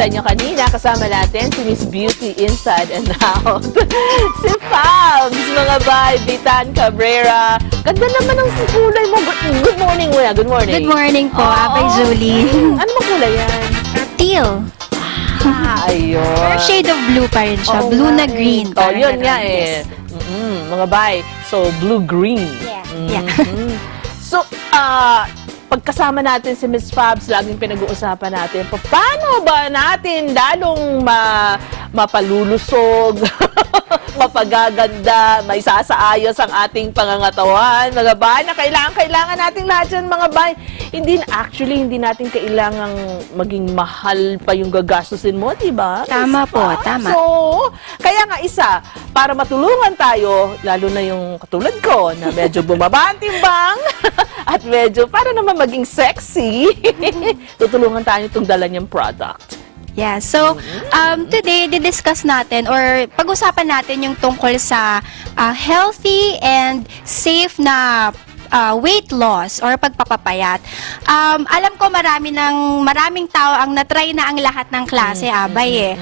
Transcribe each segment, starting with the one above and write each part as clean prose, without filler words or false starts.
sa inyo kanina, kasama natin si Miss Beauty Inside and Out. Si Fabs, mga bay, Bitan Cabrera. Ganda naman ang kulay mo. Good morning, Wea. Good morning. Good morning po, Abay Julie. Ano bang kulay yan? Teal. Ayun. Pero shade of blue pa rin siya. Oo Blue nga na green. Oh, Parang yun ganun, nga eh. yes. Mga bay. So, blue-green. Yeah. So, pagkasama natin si Miss Fabs, laging pinag-uusapan natin, paano ba natin lalong mapalulusog, mapagaganda, maisasaayos ang ating pangangatawan, mga bay, na kailangan natin lahat dyan, mga bay. Hindi natin kailangang maging mahal pa yung gagastusin mo, di ba? Tama po, tama. So, kaya nga isa, para matulungan tayo, lalo na yung katulad ko, na medyo bumaba ang timbang, at medyo, para naman maging sexy, tutulungan tayo itong dala niyang product. Yeah, so today didiscuss natin or pag-usapan natin yung tungkol sa healthy and safe na weight loss or pagpapapayat. Alam ko maraming tao ang natry na ang lahat ng klase, Abay eh.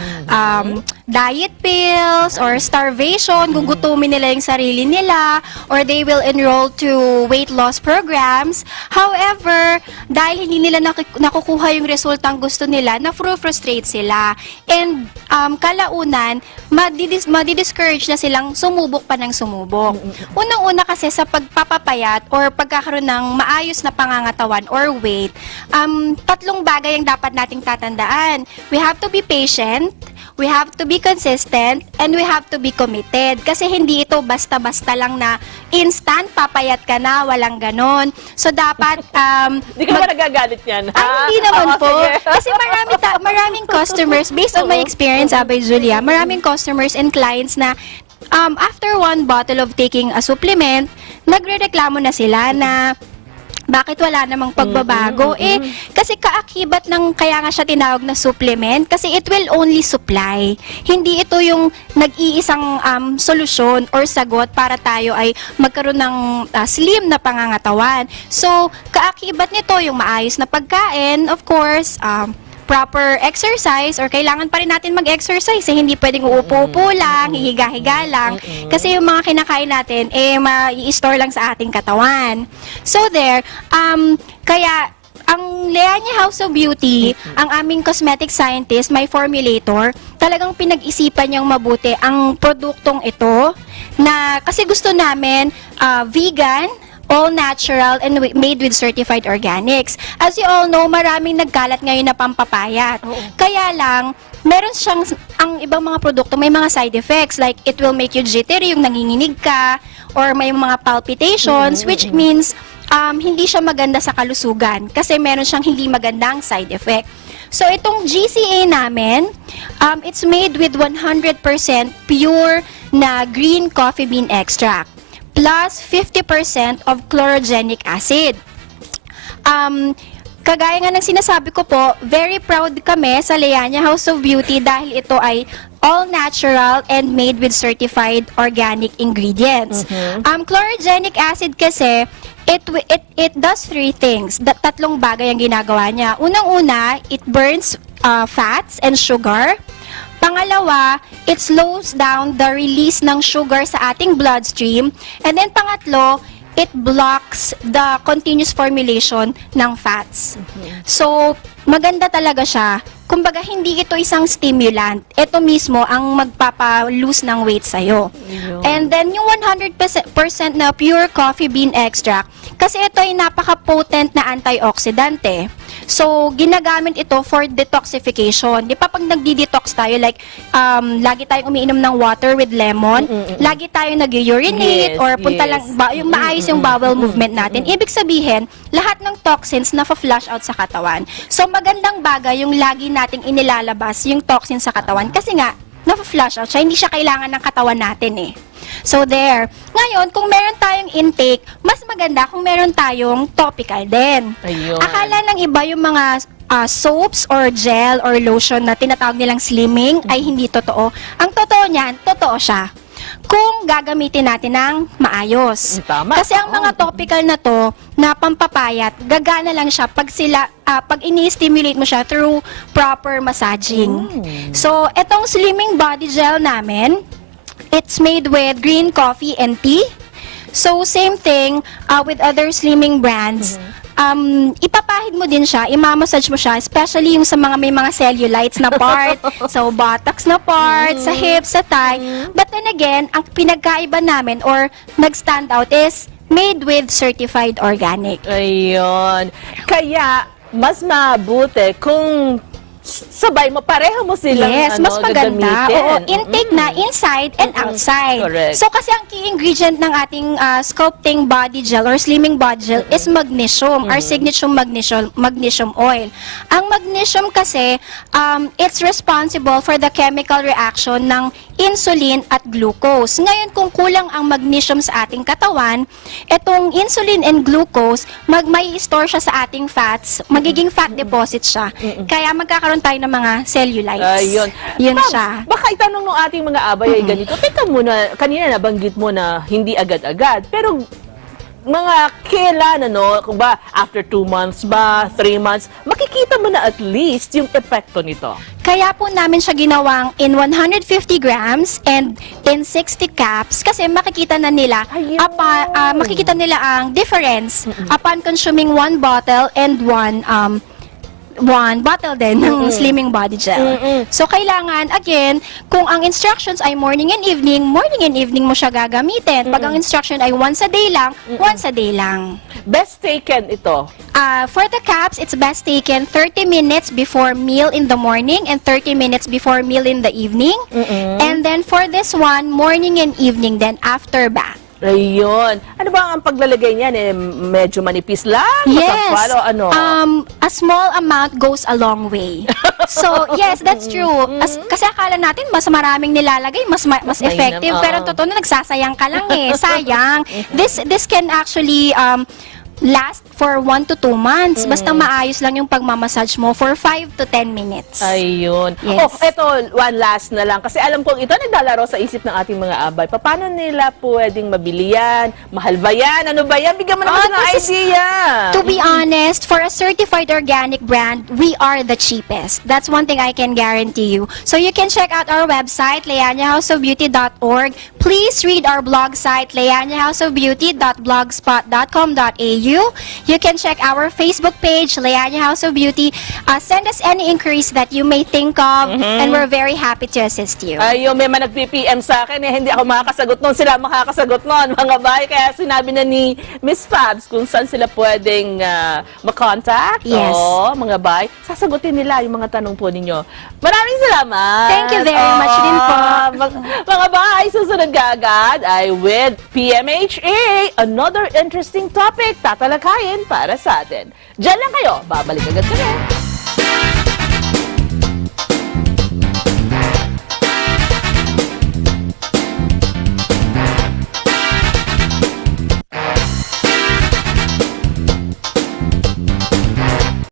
Diet pills or starvation, gugutumin nila yung sarili nila, or they will enroll to weight loss programs. However, dahil hindi nila nakukuha yung resultang gusto nila, na-frustrate sila. And kalaunan, madi-discourage na silang sumubok pa ng sumubok. Unang-una kasi sa pagpapapayat or pagkakaroon ng maayos na pangangatawan or weight, tatlong bagay ang dapat nating tatandaan. We have to be patient, we have to be consistent, and we have to be committed. Kasi hindi ito basta-basta lang na instant, papayat ka na, walang ganon. So dapat... Hindi ka ba nagagalit yan? Ay, hindi naman po. Kasi maraming customers, based on my experience, Abay Julia, maraming customers and clients na after one bottle of taking a supplement, nagrereklamo na sila na bakit wala namang pagbabago? Kasi kaakibat ng kaya nga siya tinawag na supplement kasi it will only supply. Hindi ito yung nag-iisang solusyon or sagot para tayo ay magkaroon ng slim na pangangatawan. So, kaakibat nito yung maayos na pagkain, of course, proper exercise or kailangan pa rin natin mag-exercise hindi pwedeng uupo-upo lang, hihiga-higa lang kasi yung mga kinakain natin mai-store lang sa ating katawan. So there, kaya ang Leanya House of Beauty, ang aming cosmetic scientist, my formulator, talagang pinag-isipan niyang mabuti ang produktong ito na kasi gusto namin vegan, all natural, and made with certified organics. As you all know, maraming nagkalat ngayon na pampapayat. Kaya lang, meron siyang, ang ibang mga produkto, may mga side effects, like it will make you jittery, yung nanginginig ka, or may mga palpitations, which means hindi siya maganda sa kalusugan, kasi meron siyang hindi magandang side effect. So, itong GCA namin, it's made with 100% pure na green coffee bean extract, plus 50% of chlorogenic acid. Kagaya nga ng sinasabi ko po, very proud kami sa Leanya House of Beauty dahil ito ay all natural and made with certified organic ingredients. Chlorogenic acid kasi, it does three things. Tatlong bagay ang ginagawa niya. Unang-una, it burns fats and sugar. Pangalawa, it slows down the release ng sugar sa ating bloodstream. And then pangatlo, it blocks the continuous formulation ng fats. So, maganda talaga siya. Kumbaga, hindi ito isang stimulant. Ito mismo ang magpapa-lose ng weight sa'yo. And then, yung 100% na pure coffee bean extract, kasi ito ay napaka-potent na antioxidant eh. So, ginagamit ito for detoxification. Di pa pag nagdi-detox tayo, like, lagi tayong umiinom ng water with lemon, lagi tayong nag-urinate, or punta lang, yung maayos yung bowel movement natin. Ibig sabihin, lahat ng toxins na flush out sa katawan. So, magandang bagay yung lagi nating inilalabas yung toxins sa katawan. Kasi nga, na-flush out siya, hindi siya kailangan ng katawan natin eh. So there. Ngayon, kung meron tayong intake, mas maganda kung meron tayong topical din. Ayun. Akala ng iba yung mga soaps or gel or lotion na tinatawag nilang slimming ay hindi totoo. Ang totoo niyan, totoo siya. kung gagamitin natin ng maayos. Tama. Kasi ang mga topical na to, na pampapayat, gagana lang siya pag ini-stimulate mo siya through proper massaging. So, etong slimming body gel namin, it's made with green coffee and tea. So, same thing with other slimming brands. Ipapahid mo din siya, imamassage mo siya, especially yung sa mga may mga cellulites na part, so buttocks na part, sa hips, sa thigh. But then again, ang pinagkaiba namin or nag-stand out is made with certified organic. Ayun. Kaya, mas mabuti kung sabay mo, pareho mo silang Yes, mas maganda. gagamitin. Oo, intake na inside and outside. Correct. So kasi ang key ingredient ng ating sculpting body gel or slimming body gel is magnesium, our signature magnesium oil. Ang magnesium kasi, it's responsible for the chemical reaction ng insulin at glucose. Ngayon, kung kulang ang magnesium sa ating katawan, itong insulin and glucose, may store siya sa ating fats, magiging fat deposit siya. Kaya magkakaroon tayo ng mga cellulites. Ayun. Yun Ma'am, siya. Baka itanong ng ating mga abay ay ganito. Teka muna, kanina nabanggit mo na hindi agad-agad. Pero mga kailan, kung ba, after 2 months ba, 3 months, makikita mo na at least yung epekto nito. Kaya po namin siya ginawang in 150 grams and in 60 caps kasi makikita na nila Ayun. makikita nila ang difference upon consuming 1 bottle and one bottle din ng slimming body gel. So, kailangan, again, kung ang instructions ay morning and evening mo siya gagamitin. Pag ang instruction ay once a day lang. Best taken ito. For the caps, it's best taken 30 minutes before meal in the morning and 30 minutes before meal in the evening. And then for this one, morning and evening, then after bath. Ayun. Ano ba ang paglalagay niyan? Medyo manipis lang? Yes. Makapal o ano? A small amount goes a long way. So, yes, that's true. Kasi akala natin mas maraming nilalagay, mas effective. Mainam, Pero totoo na nagsasayang ka lang eh. Sayang. This can actually last for 1 to 2 months. Basta maayos lang yung pagmamassage mo for 5 to 10 minutes. Ayun. Yes. Oh, eto, one last na lang. Kasi alam kong ito naglalaro sa isip ng ating mga abay. Paano nila pwedeng mabili yan? Mahal ba yan? Ano ba yan? Bigyan mo naman ng idea. To be honest, for a certified organic brand, we are the cheapest. That's one thing I can guarantee you. So you can check out our website, leanyahouseofbeauty.org. Please read our blog site, leanyahouseofbeauty.blogspot.com.au. You can check our Facebook page, Leanya House of Beauty. Send us any inquiries that you may think of, and we're very happy to assist you. Ayun, may man nag-PPM sa akin hindi ako makakasagot nun. Sila makakasagot nun, mga bay. Kaya sinabi na ni Miss Fabs kung saan sila pwedeng makontact. Yes. Oo, mga bay. Sasagutin nila yung mga tanong po ninyo. Maraming salamat. Thank you very much din po. Mga bay, susunod ka agad ay with PMHA. Another interesting topic tatalakayin para sa atin. Diyan lang kayo. Babalik agad kami.